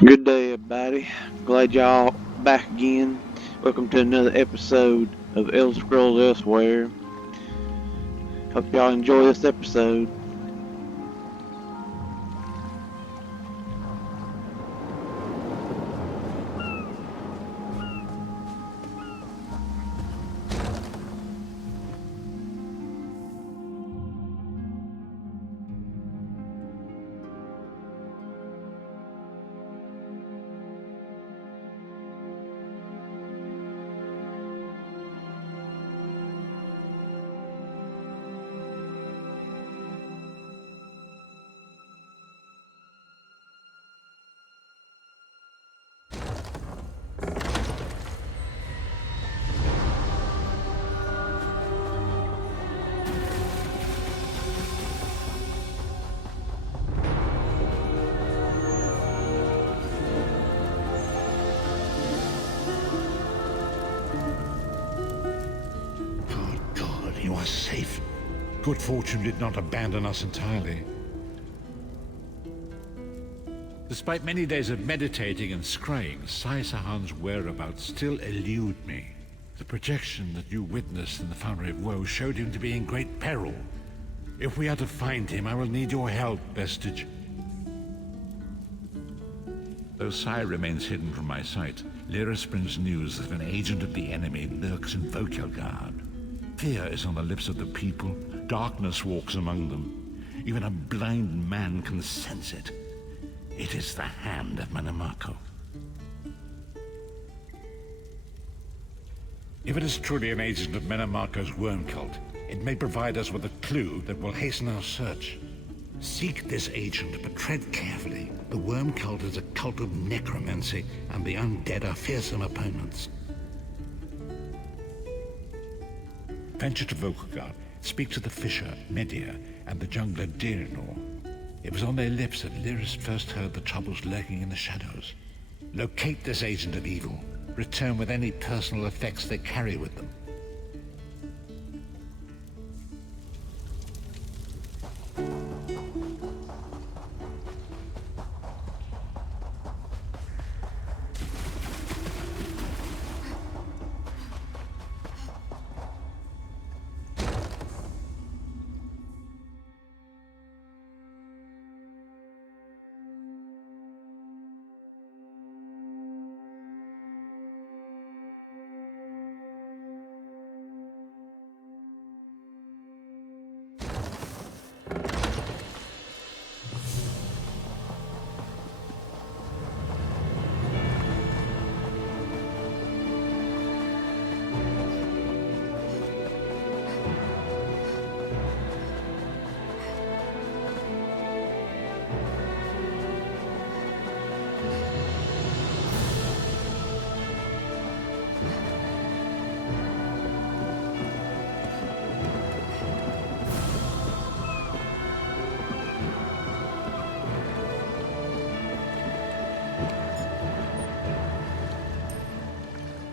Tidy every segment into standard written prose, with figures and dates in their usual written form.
Good day, everybody. Glad y'all back again. Welcome to another episode of Elder Scrolls Elsweyr. Hope y'all enjoy this episode. You are safe. Good fortune did not abandon us entirely. Despite many days of meditating and scrying, Sai-Sahan's whereabouts still elude me. The projection that you witnessed in the Foundry of Woe showed him to be in great peril. If we are to find him, I will need your help, Vestige. Though Sai remains hidden from my sight, Lyris brings news that an agent of the enemy lurks in Vokelgard. Fear is on the lips of the people, darkness walks among them. Even a blind man can sense it. It is the hand of Manamako. If it is truly an agent of Manamako's worm cult, it may provide us with a clue that will hasten our search. Seek this agent, but tread carefully. The worm cult is a cult of necromancy, and the undead are fearsome opponents. Venture to Vokelgard, speak to the fisher, Media, and the jungler Dirinor. It was on their lips that Lyris first heard the troubles lurking in the shadows. Locate this agent of evil. Return with any personal effects they carry with them.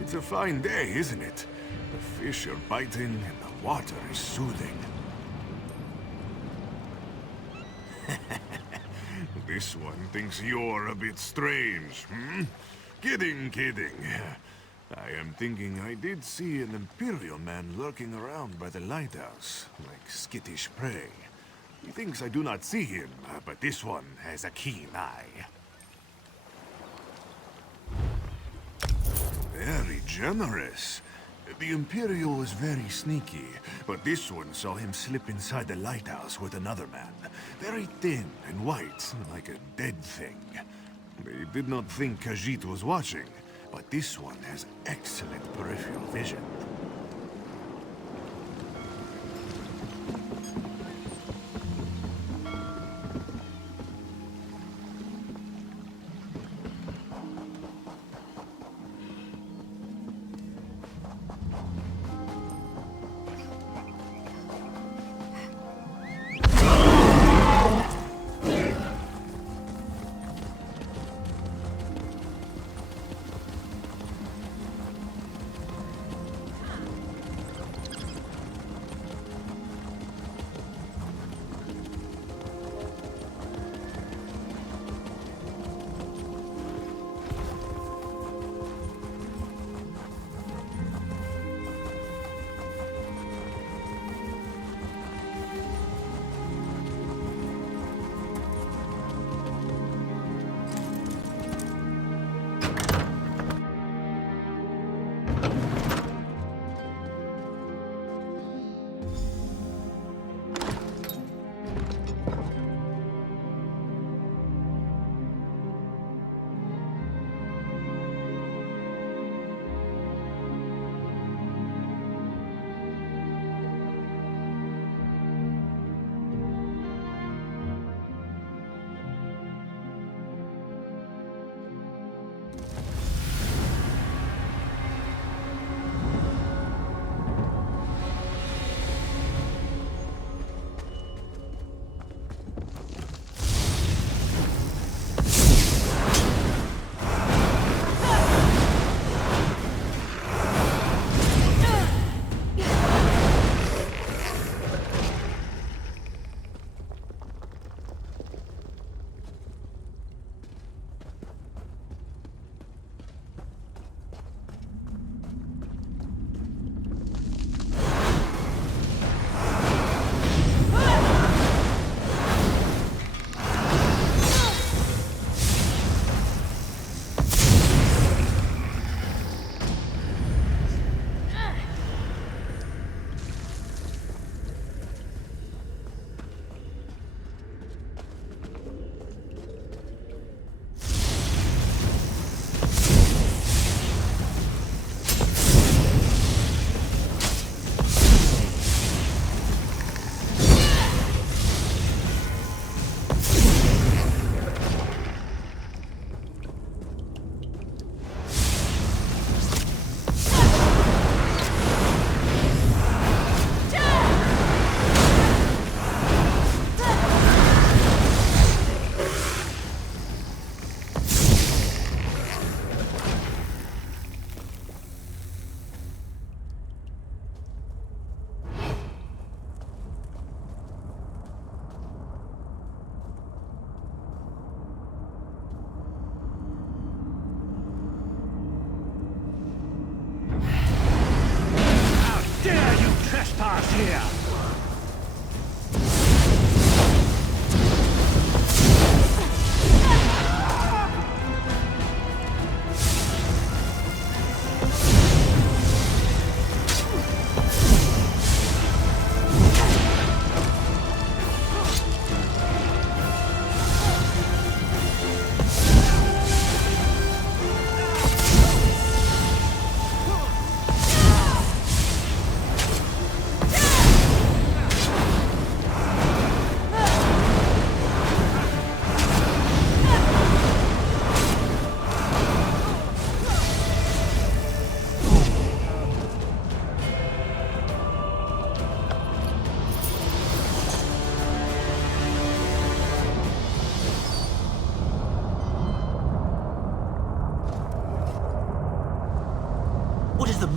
It's a fine day, isn't it? The fish are biting and the water is soothing. This one thinks you're a bit strange, hmm? Kidding. I am thinking I did see an Imperial man lurking around by the lighthouse, like skittish prey. He thinks I do not see him, but this one has a keen eye. Very generous. The Imperial was very sneaky, but this one saw him slip inside the lighthouse with another man. Very thin and white, like a dead thing. They did not think Khajiit was watching, but this one has excellent peripheral vision.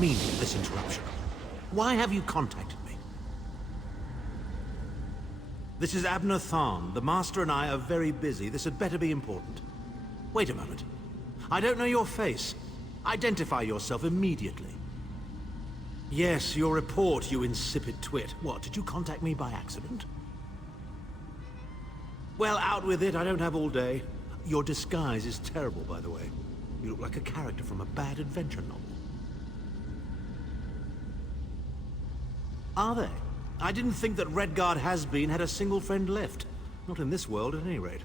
meaning of this interruption? Why have you contacted me? This is Abner Tharn. The Master and I are very busy. This had better be important. Wait a moment. I don't know your face. Identify yourself immediately. Yes, your report, you insipid twit. What, did you contact me by accident? Well, out with it. I don't have all day. Your disguise is terrible, by the way. You look like a character from a bad adventure novel. Are they? I didn't think that Redguard Has-Been had a single friend left. Not in this world, at any rate.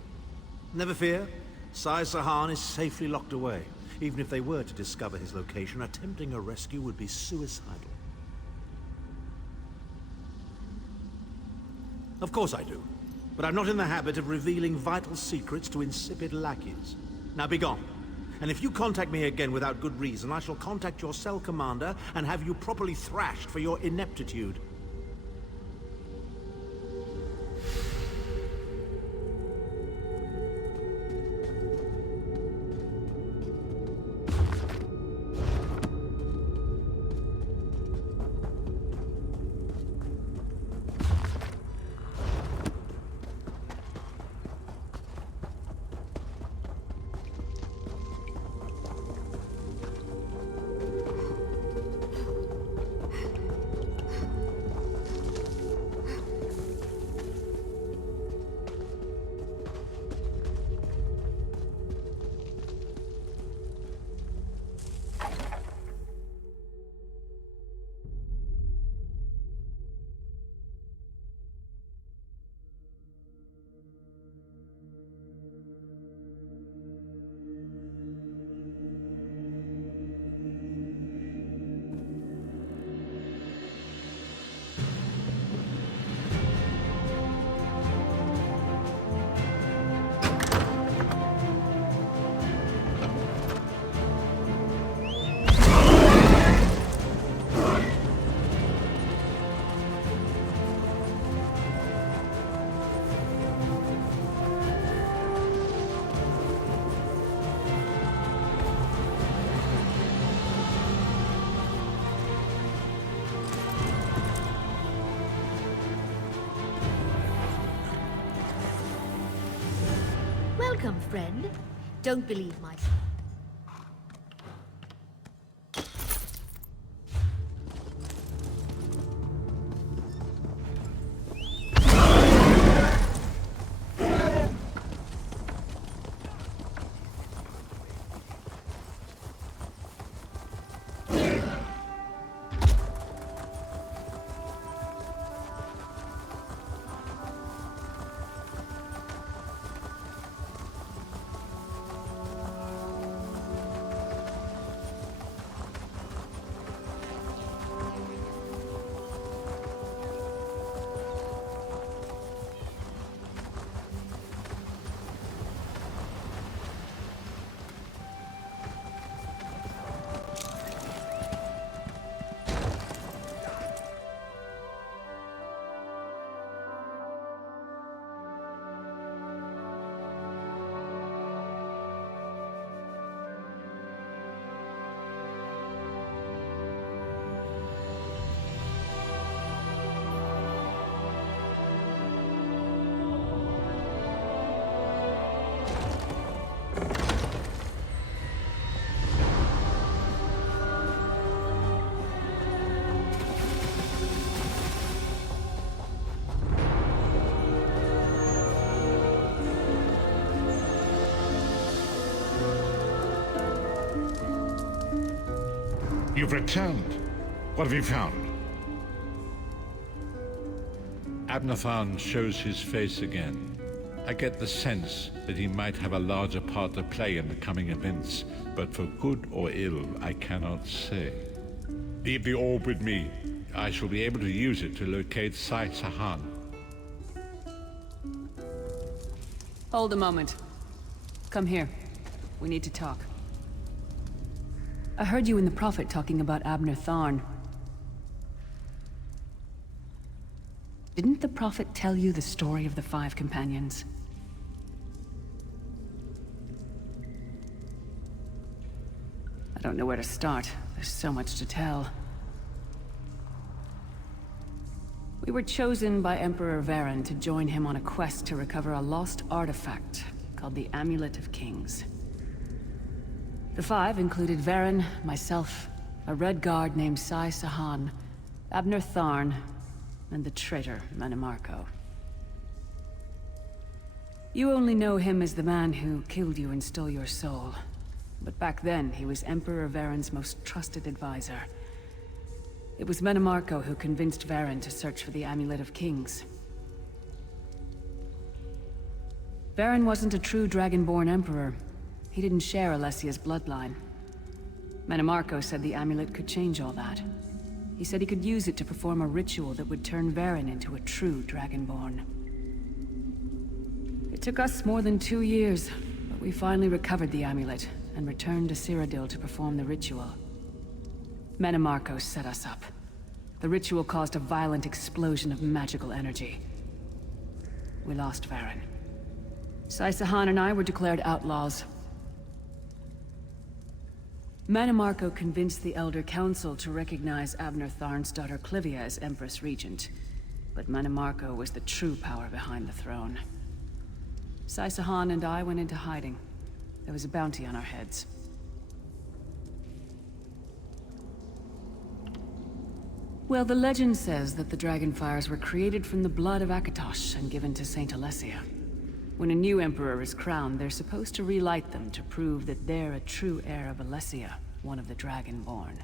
Never fear. Sai Sahan is safely locked away. Even if they were to discover his location, attempting a rescue would be suicidal. Of course I do. But I'm not in the habit of revealing vital secrets to insipid lackeys. Now be gone. And if you contact me again without good reason, I shall contact your cell commander and have you properly thrashed for your ineptitude. Welcome, friend. Don't believe my... You've returned. What have you found? Abnathan shows his face again. I get the sense that he might have a larger part to play in the coming events, but for good or ill, I cannot say. Leave the orb with me. I shall be able to use it to locate Sai Sahan. Hold a moment. Come here. We need to talk. I heard you and the Prophet talking about Abner Tharn. Didn't the Prophet tell you the story of the 5 companions? I don't know where to start. There's so much to tell. We were chosen by Emperor Varen to join him on a quest to recover a lost artifact called the Amulet of Kings. The five included Varen, myself, a Red Guard named Sai Sahan, Abner Tharn, and the traitor Manimarco. You only know him as the man who killed you and stole your soul. But back then, he was Emperor Varen's most trusted advisor. It was Manimarco who convinced Varen to search for the Amulet of Kings. Varen wasn't a true Dragonborn Emperor. He didn't share Alessia's bloodline. Manimarco said the amulet could change all that. He said he could use it to perform a ritual that would turn Varen into a true Dragonborn. It took us more than 2 years, but we finally recovered the amulet and returned to Cyrodiil to perform the ritual. Manimarco set us up. The ritual caused a violent explosion of magical energy. We lost Varen. Sai Sahan and I were declared outlaws. Manimarco convinced the Elder Council to recognize Abner Tharn's daughter Clivia as Empress Regent. But Manimarco was the true power behind the throne. Sai Sahan and I went into hiding. There was a bounty on our heads. Well, the legend says that the Dragonfires were created from the blood of Akatosh and given to Saint Alessia. When a new emperor is crowned, they're supposed to relight them to prove that they're a true heir of Alessia, one of the Dragonborn.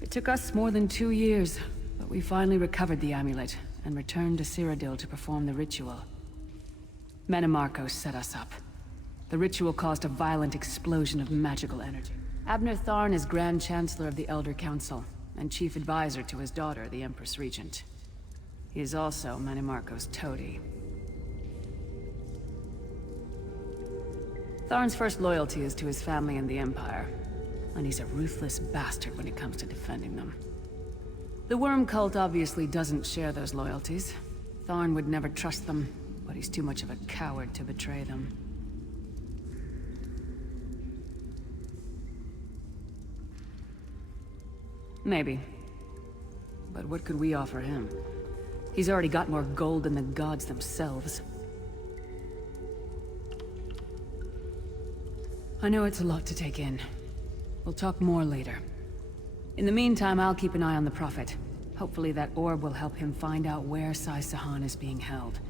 It took us more than 2 years, but we finally recovered the amulet and returned to Cyrodiil to perform the ritual. Manimarco set us up. The ritual caused a violent explosion of magical energy. Abner Tharn is Grand Chancellor of the Elder Council, and Chief Advisor to his daughter, the Empress Regent. He is also Manimarco's toady. Tharn's first loyalty is to his family and the Empire, and he's a ruthless bastard when it comes to defending them. The Worm Cult obviously doesn't share those loyalties. Tharn would never trust them, but he's too much of a coward to betray them. Maybe. But what could we offer him? He's already got more gold than the gods themselves. I know it's a lot to take in. We'll talk more later. In the meantime, I'll keep an eye on the Prophet. Hopefully that orb will help him find out where Sai Sahan is being held.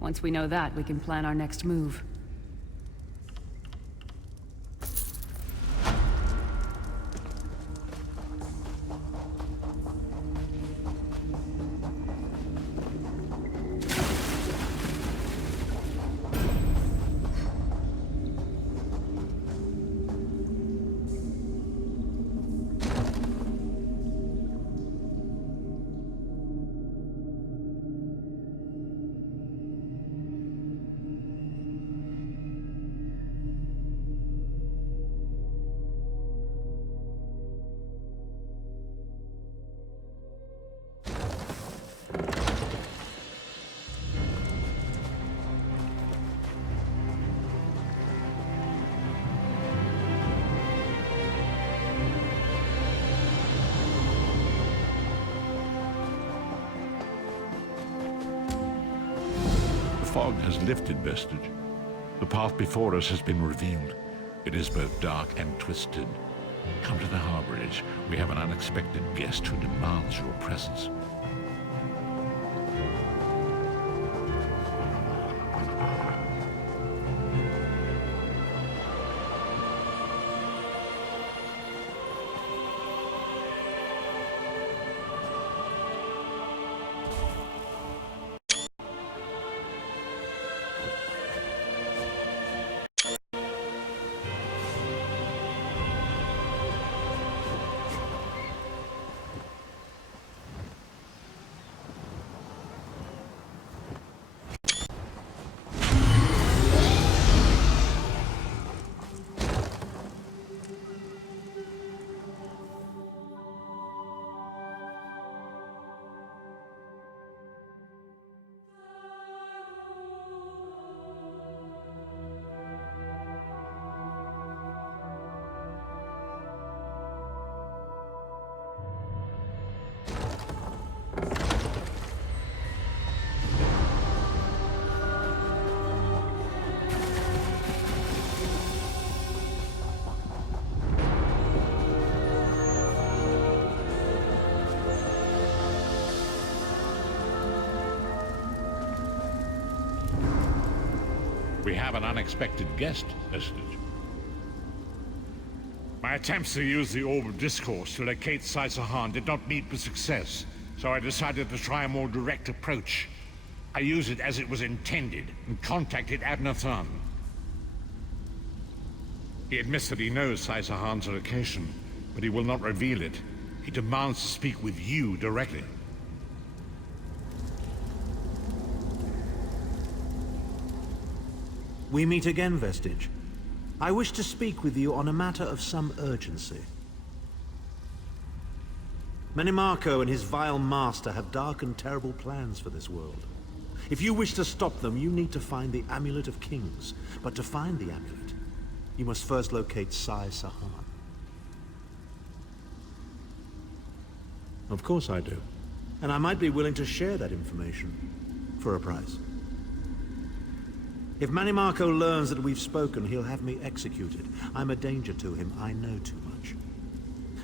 Once we know that, we can plan our next move. The fog has lifted, Vestige. The path before us has been revealed. It is both dark and twisted. Come to the harborage. We have an unexpected guest who demands your presence. We have an unexpected guest, Vestige. My attempts to use the Orb of Discourse to locate Sai-Sahan did not meet with success, so I decided to try a more direct approach. I used it as it was intended, and contacted Abnathan. He admits that he knows Sai-Sahan's location, but he will not reveal it. He demands to speak with you directly. We meet again, Vestige. I wish to speak with you on a matter of some urgency. Menimarco and his vile master have dark and terrible plans for this world. If you wish to stop them, you need to find the Amulet of Kings. But to find the amulet, you must first locate Sai-Sahan. Of course I do. And I might be willing to share that information. For a price. If Menimarco learns that we've spoken, he'll have me executed. I'm a danger to him. I know too much.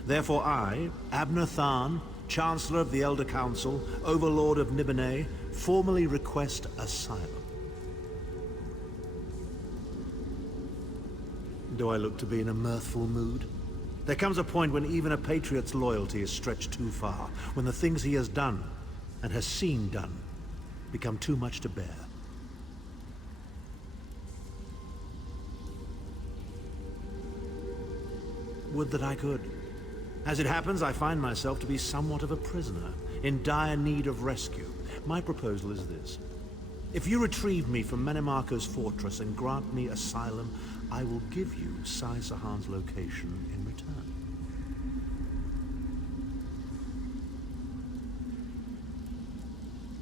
Therefore I, Abnathan, Chancellor of the Elder Council, Overlord of Nibene, formally request asylum. Do I look to be in a mirthful mood? There comes a point when even a patriot's loyalty is stretched too far, when the things he has done, and has seen done, become too much to bear. Would that I could. As it happens, I find myself to be somewhat of a prisoner, in dire need of rescue. My proposal is this. If you retrieve me from Menimarco's fortress and grant me asylum, I will give you Sai-Sahan's location in return.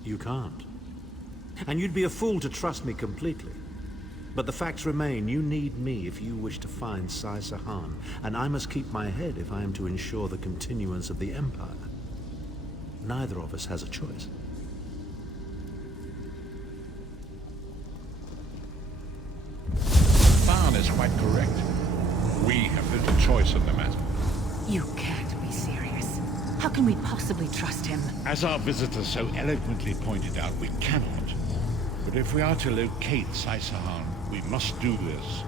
You can't. And you'd be a fool to trust me completely. But the facts remain, you need me if you wish to find Sai-Sahan, and I must keep my head if I am to ensure the continuance of the Empire. Neither of us has a choice. Tharn is quite correct. We have little choice in the matter. You can't be serious. How can we possibly trust him? As our visitor so eloquently pointed out, we cannot. But if we are to locate Sai-Sahan, we must do this.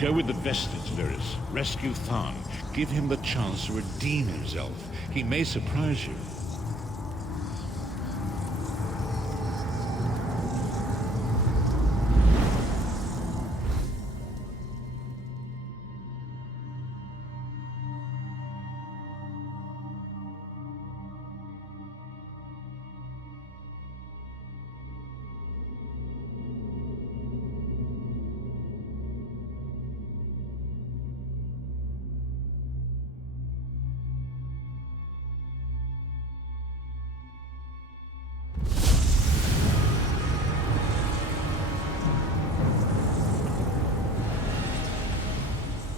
Go with the Vestige, Lyris. Rescue Tharn. Give him the chance to redeem himself. He may surprise you.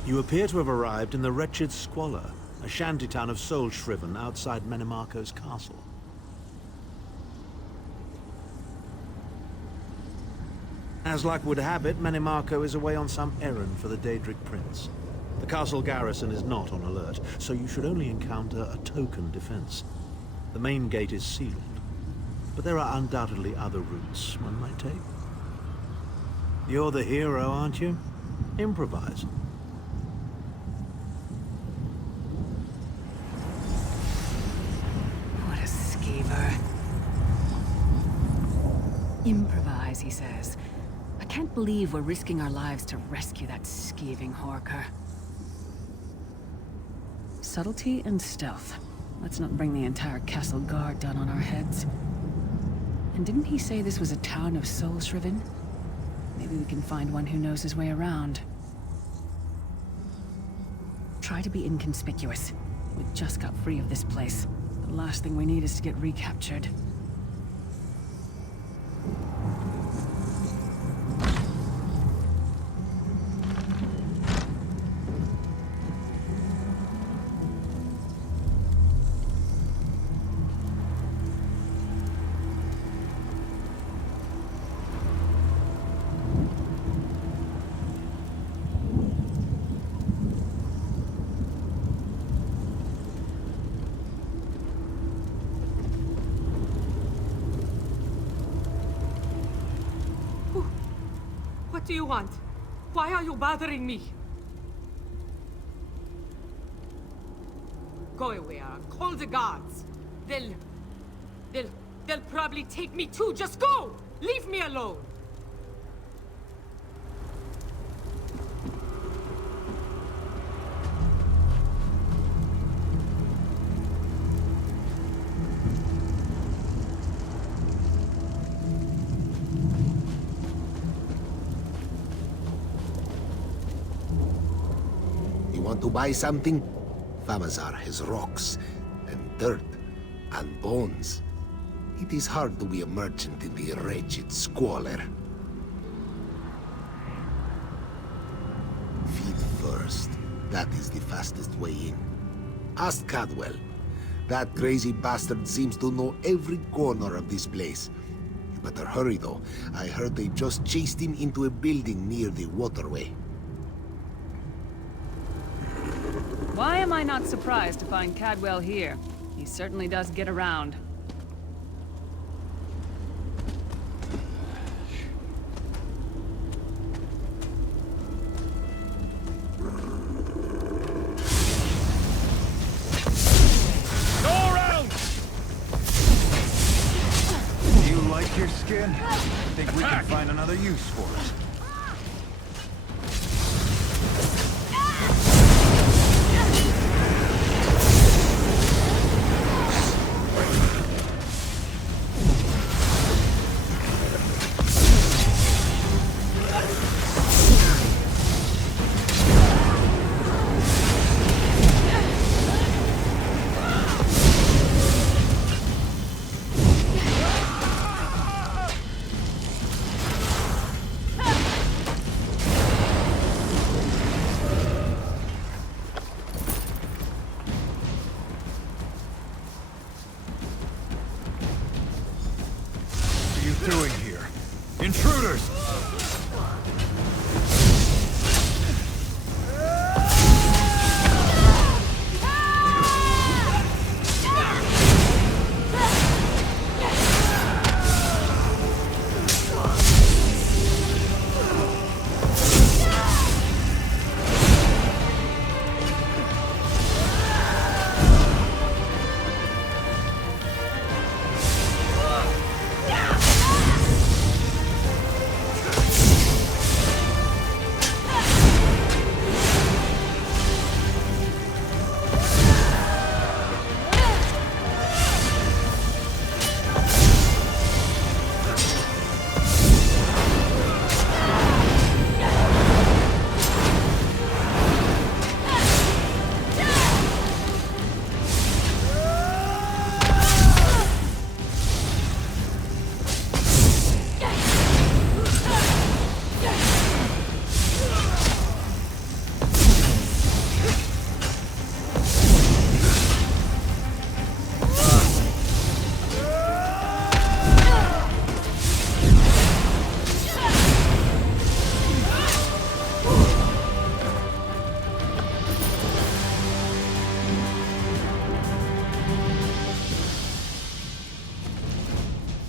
You appear to have arrived in the wretched Squalor, a shantytown of Soul-Shriven outside Menimarco's castle. As luck would have it, Menimarco is away on some errand for the Daedric Prince. The castle garrison is not on alert, so you should only encounter a token defense. The main gate is sealed, but there are undoubtedly other routes one might take. You're the hero, aren't you? Improvise. Improvise, he says. I can't believe we're risking our lives to rescue that skeeving Horker. Subtlety and stealth. Let's not bring the entire castle guard down on our heads. And didn't he say this was a town of Soul-Shriven? Maybe we can find one who knows his way around. Try to be inconspicuous. We just got free of this place. The last thing we need is to get recaptured. do you want? Why are you bothering me? Go away, Aaron. Call the guards. They'll probably take me too. Just go! Leave me alone! You want to buy something? Famazar has rocks, and dirt, and bones. It is hard to be a merchant in the wretched squalor. Feed first. That is the fastest way in. Ask Cadwell. That crazy bastard seems to know every corner of this place. You better hurry, though. I heard they just chased him into a building near the waterway. Why am I not surprised to find Cadwell here? He certainly does get around. Go around! Do you like your skin? I think we can find another use for it. Doing here? Intruders!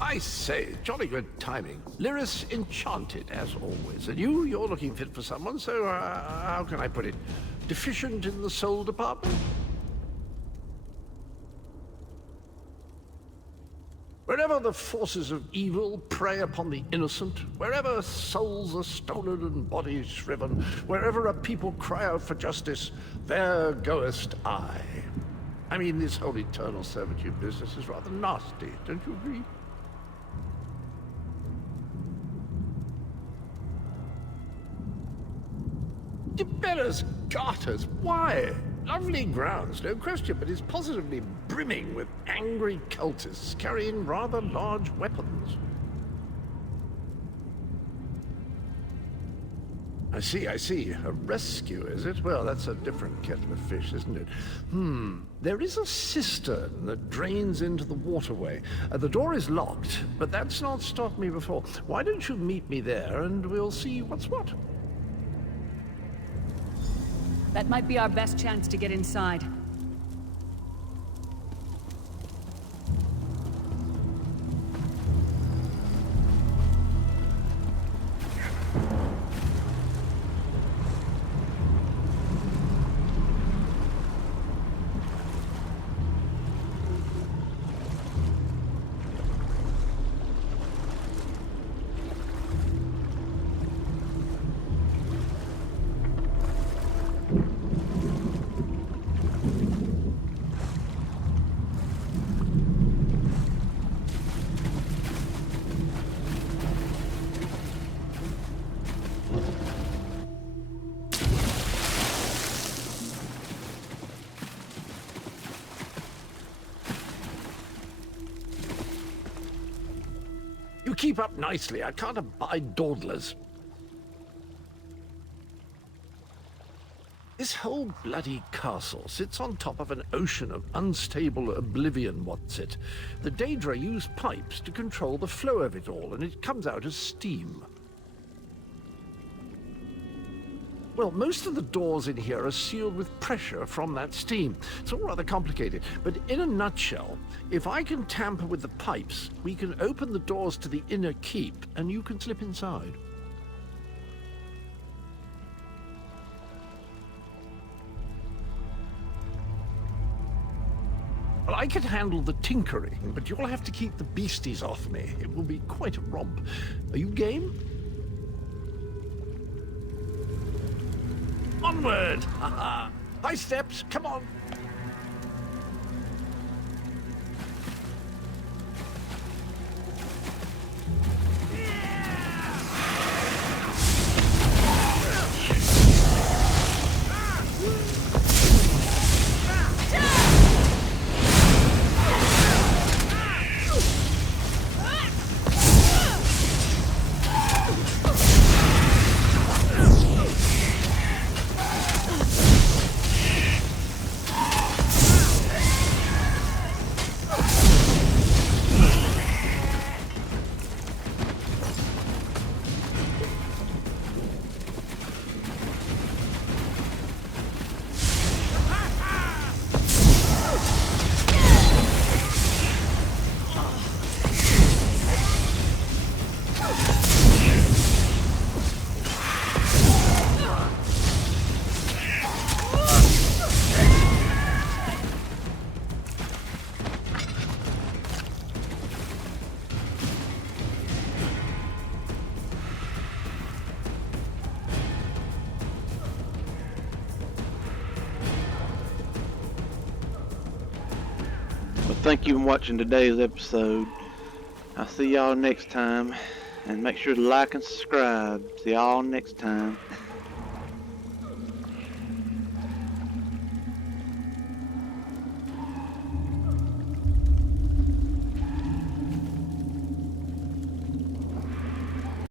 I say, jolly good timing. Lyris enchanted, as always. And you're looking fit for someone, so how can I put it? Deficient in the soul department? Wherever the forces of evil prey upon the innocent, wherever souls are stolen and bodies shriven, wherever a people cry out for justice, there goest I. I mean, this whole eternal servitude business is rather nasty, don't you agree? Tiberius Garters, why? Lovely grounds, no question, but it's positively brimming with angry cultists carrying rather large weapons. I see. A rescue, is it? Well, that's a different kettle of fish, isn't it? There is a cistern that drains into the waterway. The door is locked, but that's not stopped me before. Why don't you meet me there, and we'll see what's what? That might be our best chance to get inside. You keep up nicely. I can't abide dawdlers. This whole bloody castle sits on top of an ocean of unstable oblivion, what's it? The Daedra use pipes to control the flow of it all, and it comes out as steam. Well, most of the doors in here are sealed with pressure from that steam. It's all rather complicated, but in a nutshell, if I can tamper with the pipes, we can open the doors to the inner keep, and you can slip inside. Well, I can handle the tinkering, but you'll have to keep the beasties off me. It will be quite a romp. Are you game? Onward! High steps, come on! Thank you for watching today's episode. I'll see y'all next time, and make sure to like and subscribe. See y'all next time.